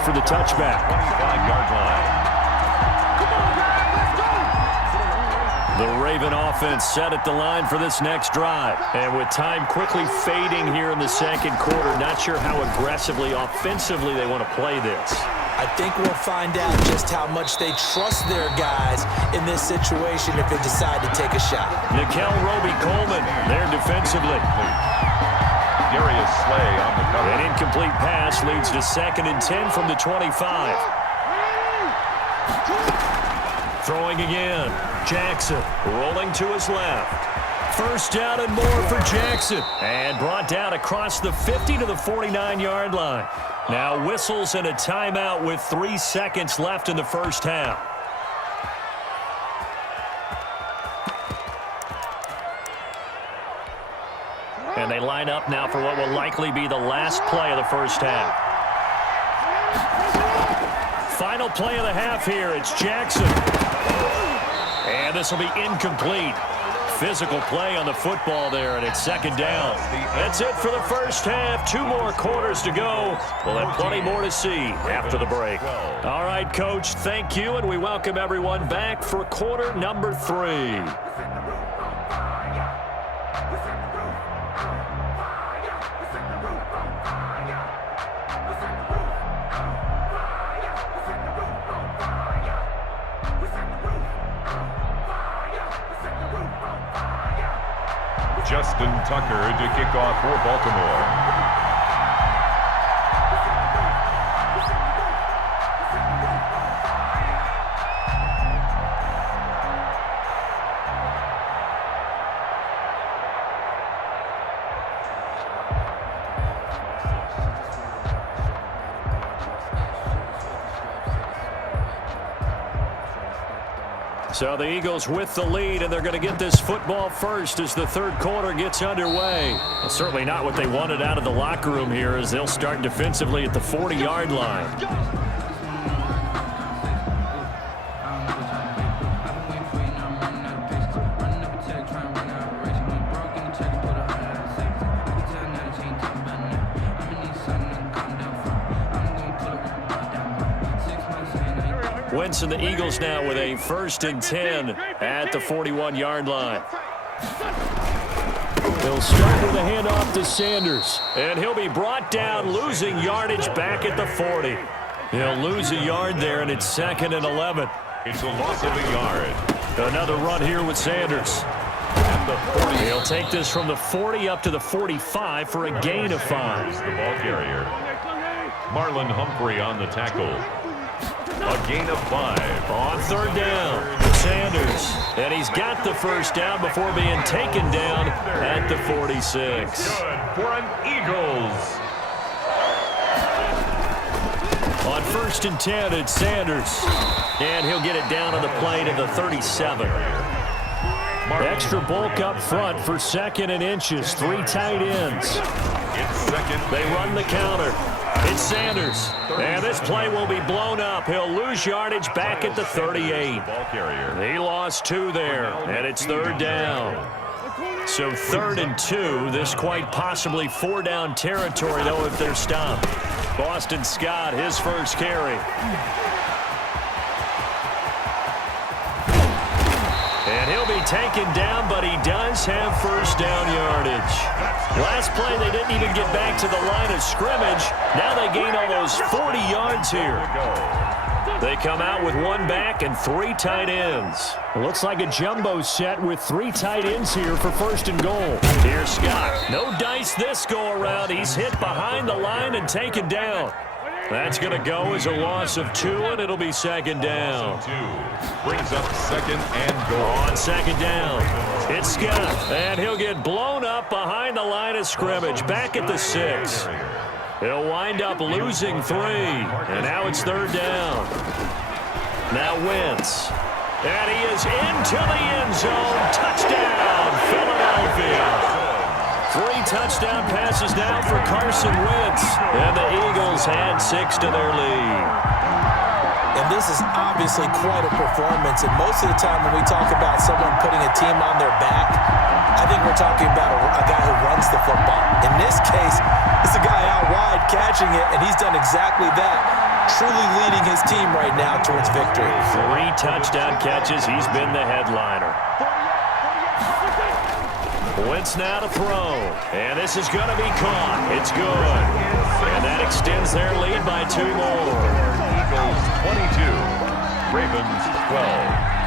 complete for the touchback. 25-yard line. The Raven offense set at the line for this next drive. And with time quickly fading here in the second quarter, not sure how aggressively, offensively they want to play this. I think we'll find out just how much they trust their guys in this situation if they decide to take a shot. Nickel Roby-Coleman there defensively. Darius Slay on the cover. An incomplete pass leads to 2nd and 10 from the 25. Throwing again. Jackson rolling to his left. First down and more for Jackson. And brought down across the 50 to the 49-yard line. Now whistles and a timeout with 3 seconds left in the first half. And they line up now for what will likely be the last play of the first half. Final play of the half here. It's Jackson. And this will be incomplete. Physical play on the football there, and it's 2nd down. That's it for the first half. 2 more quarters to go. We'll have plenty more to see after the break. All right, Coach, thank you, and we welcome everyone back for quarter number 3. Justin Tucker to kick off for Baltimore. So the Eagles with the lead, and they're going to get this football first as the third quarter gets underway. Well, certainly not what they wanted out of the locker room here, as they'll start defensively at the 40-yard line. Wentz and the Eagles now with a 1st and 10 at the 41-yard line. He'll start with a handoff to Sanders, and he'll be brought down, losing yardage back at the 40. He'll lose a yard there, and it's 2nd and 11. It's a loss of a yard. Another run here with Sanders. At the 40. He'll take this from the 40 up to the 45 for a gain of 5. The ball carrier. Marlon Humphrey on the tackle. A gain of 5. On 3rd down, Sanders. And he's got the first down before being taken down at the 46. Good for an Eagles. On 1st and 10, it's Sanders. And he'll get it down on the play to the 37. Extra bulk up front for 2nd and inches. 3 tight ends. It's 2nd. They run the counter. It's Sanders. And this play will be blown up. He'll lose yardage back at the 38. Ball carrier. He lost 2 there, and it's 3rd down. So 3rd and 2. This quite possibly 4-down territory, though, if they're stopped. Boston Scott, his first carry. And he'll be taken down, but he does have first down yardage. Last play, they didn't even get back to the line of scrimmage. Now they gain almost 40 yards here. They come out with 1 back and 3 tight ends. It looks like a jumbo set with 3 tight ends here for 1st and goal. Here's Scott. No dice this go around. He's hit behind the line and taken down. That's going to go as a loss of 2, and it'll be 2nd down. 2 brings up 2nd and goal. On 2nd down, it's Scott, and he'll get blown up behind the line of scrimmage, back at the 6. He'll wind up losing 3, and now it's 3rd down. Now Wentz, and he is into the end zone. Touchdown, Philadelphia. 3 touchdown passes now for Carson Wentz, and the Eagles add 6 to their lead. And this is obviously quite a performance, and most of the time when we talk about someone putting a team on their back, I think we're talking about a guy who runs the football. In this case, it's a guy out wide catching it, and he's done exactly that. truly leading his team right now towards victory. 3 touchdown catches. He's been the headliner. Wentz now to throw. And this is going to be caught. It's good. And that extends their lead by 2 more. Eagles 22, Ravens 12.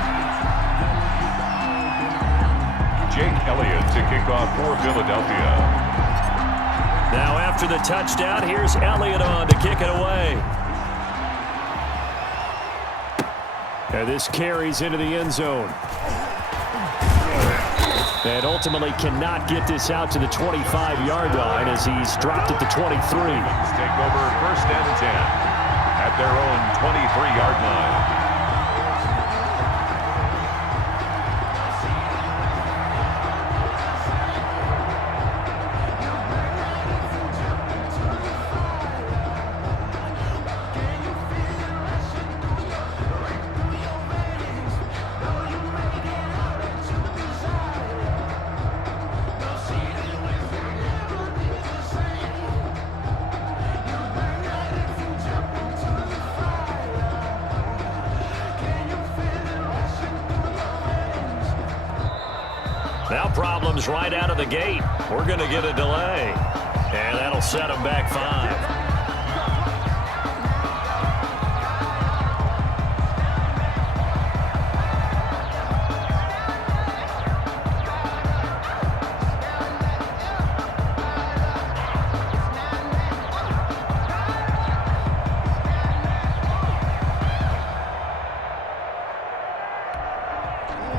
Jake Elliott to kick off for Philadelphia. Now after the touchdown, here's Elliott on to kick it away. And this carries into the end zone. And ultimately cannot get this out to the 25-yard line as he's dropped at the 23. Take over 1st and 10 at their own 23-yard line. Now problems right out of the gate. We're going to get a delay. And that'll set them back 5.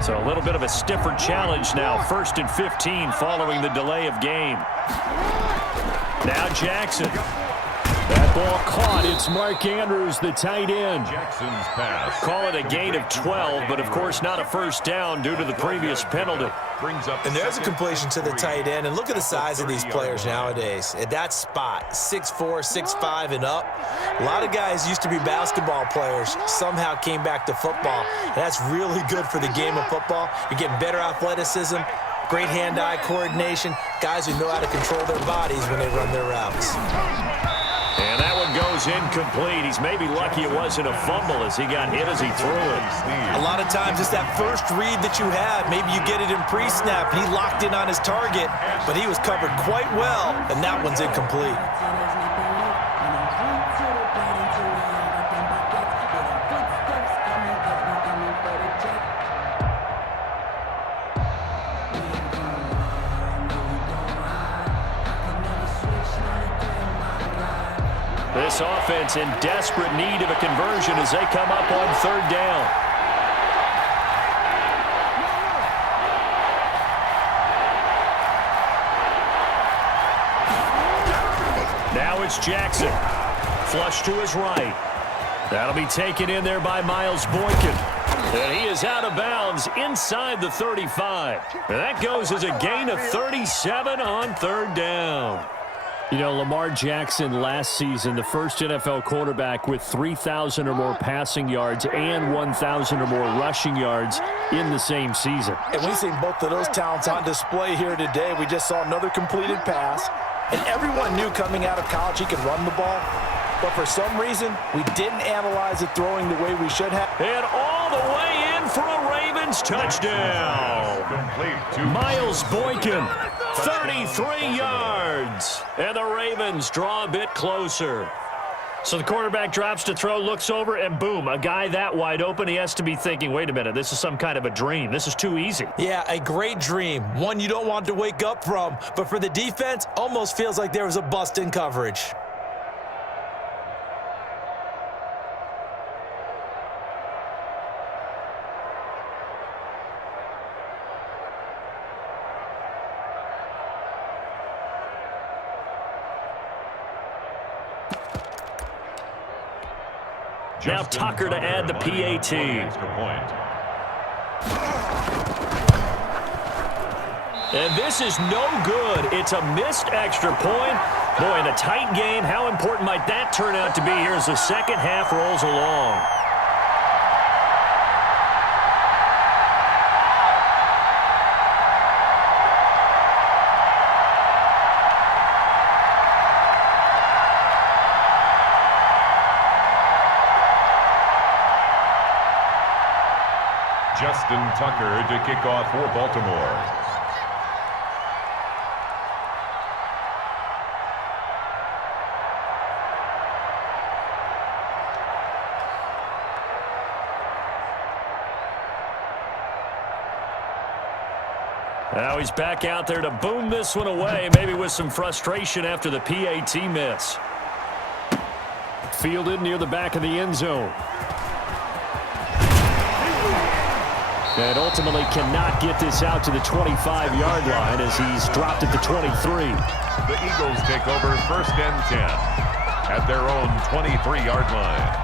So a little bit of a stiffer challenge now. 1st and 15 following the delay of game. Now Jackson. That ball caught. It's Mark Andrews, the tight end. Jackson's pass. Call it a gain of 12, but of course not a first down due to the previous penalty. Brings up And there's a completion to the tight end. And look at the size of these players nowadays. At that spot, 6'4", 6'5", and up. A lot of guys used to be basketball players, somehow came back to football. And that's really good for the game of football. You're getting better athleticism, great hand-eye coordination, guys who know how to control their bodies when they run their routes. And that one goes incomplete. He's maybe lucky it wasn't a fumble as he got hit as he threw it. A lot of times it's that first read that you have. Maybe you get it in pre-snap, and he locked in on his target, but he was covered quite well, and that one's incomplete. This offense in desperate need of a conversion as they come up on 3rd down. Now it's Jackson. Flush to his right. That'll be taken in there by Miles Boykin. And he is out of bounds inside the 35. And that goes as a gain of 37 on 3rd down. You know, Lamar Jackson last season, the first NFL quarterback with 3,000 or more passing yards and 1,000 or more rushing yards in the same season. And we've seen both of those talents on display here today. We just saw another completed pass. And everyone knew coming out of college he could run the ball. But for some reason, we didn't analyze it throwing the way we should have. And all the way in for a Ravens touchdown. Complete to Miles Boykin, 33 yards. And the Ravens draw a bit closer. So the quarterback drops to throw, looks over, and boom, a guy that wide open, he has to be thinking, wait a minute, this is some kind of a dream. This is too easy. Yeah, a great dream. One you don't want to wake up from. But for the defense, almost feels like there was a bust in coverage. Now Tucker to add the PAT. And this is no good. It's a missed extra point. Boy, in a tight game, how important might that turn out to be here as the second half rolls along? Justin Tucker to kick off for Baltimore. Now he's back out there to boom this one away, maybe with some frustration after the PAT miss. Fielded near the back of the end zone. And ultimately cannot get this out to the 25-yard line as he's dropped at the 23. The Eagles take over 1st and 10 at their own 23-yard line.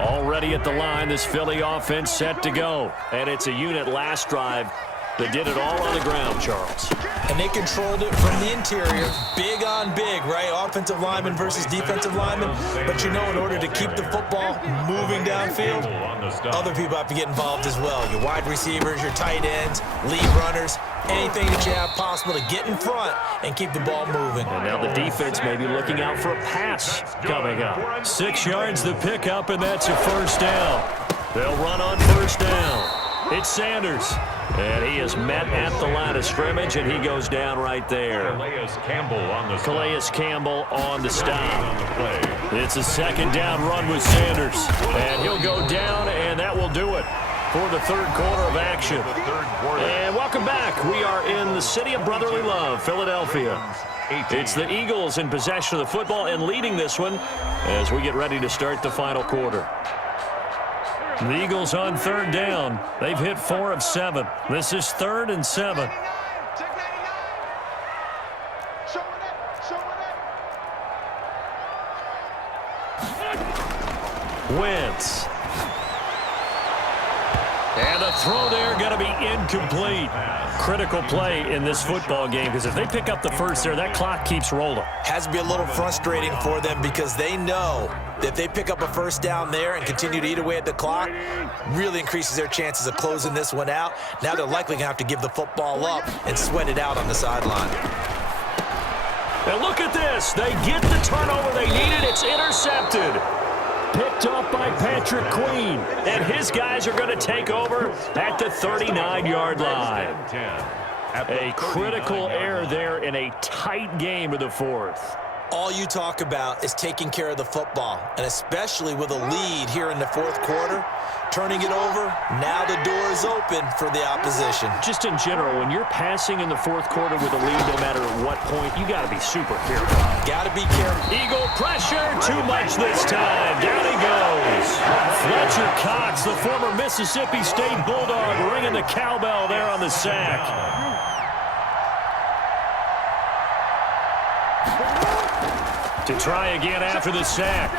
Already at the line, this Philly offense set to go. And it's a unit last drive that did it all on the ground, Charles. And they controlled it from the interior. Big on big, right? Offensive lineman versus defensive lineman. But you know, in order to keep the football moving downfield, other people have to get involved as well. Your wide receivers, your tight ends, lead runners, anything that you have possible to get in front and keep the ball moving. And now the defense may be looking out for a pass coming up. 6 yards the pickup, and that's a 1st down. They'll run on 1st down. It's Sanders. And he is met at the line of scrimmage, and he goes down right there. Calais Campbell on the stop. It's a 2nd down run with Sanders. And he'll go down, and that will do it for the 3rd quarter of action. And welcome back. We are in the city of brotherly love, Philadelphia. It's the Eagles in possession of the football and leading this one as we get ready to start the final quarter. The Eagles on 3rd down. They've hit 4 of 7. This is 3rd and 7. Wentz. And a throw there going to be incomplete. Critical play in this football game because if they pick up the first there, that clock keeps rolling. Has to be a little frustrating for them because they know that if they pick up a 1st down there and continue to eat away at the clock, really increases their chances of closing this one out. Now they're likely going to have to give the football up and sweat it out on the sideline. And look at this. They get the turnover they needed. It's intercepted. Picked up by Patrick Queen. And his guys are going to take over at the 39-yard line. A critical error there in a tight game of the 4th. All you talk about is taking care of the football, and especially with a lead here in the 4th quarter, turning it over, now the door is open for the opposition. Just in general, when you're passing in the 4th quarter with a lead, no matter at what point, you got to be super careful. Got to be careful. Eagle pressure, too much this time. Down he goes. Fletcher Cox, the former Mississippi State Bulldog, ringing the cowbell there on the sack. To try again after the sack.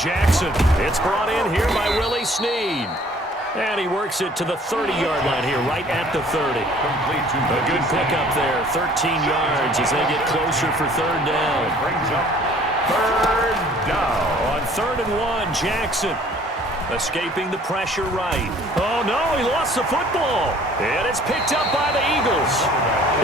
Jackson, it's brought in here by Willie Snead. And he works it to the 30-yard line here, right at the 30. A good pickup there, 13 yards as they get closer for 3rd down. 3rd down. On 3rd and 1, Jackson escaping the pressure right. Oh, no, he lost the football. And it's picked up by the Eagles.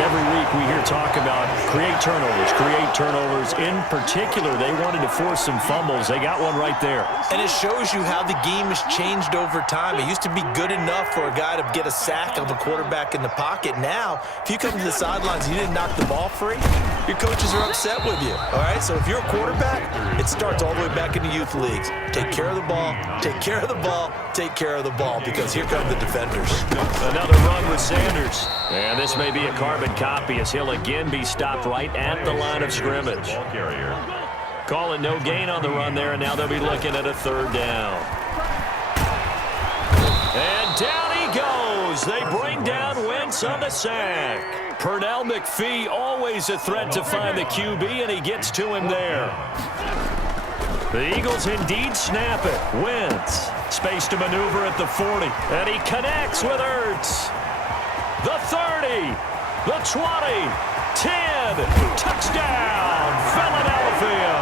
Every week we hear talk about create turnovers. In particular, they wanted to force some fumbles. They got one right there. And it shows you how the game has changed over time. It used to be good enough for a guy to get a sack of a quarterback in the pocket. Now, if you come to the sidelines and you didn't knock the ball free, your coaches are upset with you. All right, so if you're a quarterback, it starts all the way back in the youth leagues. Take care of the ball, take care of the ball, take care of the ball, because here come the defenders. Another run with Sanders. And this may be a carbon copy as he'll again be stopped right at the line of scrimmage. Call it no gain on the run there, and now they'll be looking at a 3rd down. And down he goes. They bring down Wentz on the sack. Pernell McPhee, always a threat to find the QB, and he gets to him there. The Eagles indeed snap it. Wentz, space to maneuver at the 40, and he connects with Ertz. The 30, the 20, 10, touchdown, Philadelphia.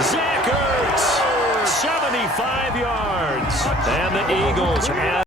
Zach Ertz, 75 yards, and the Eagles have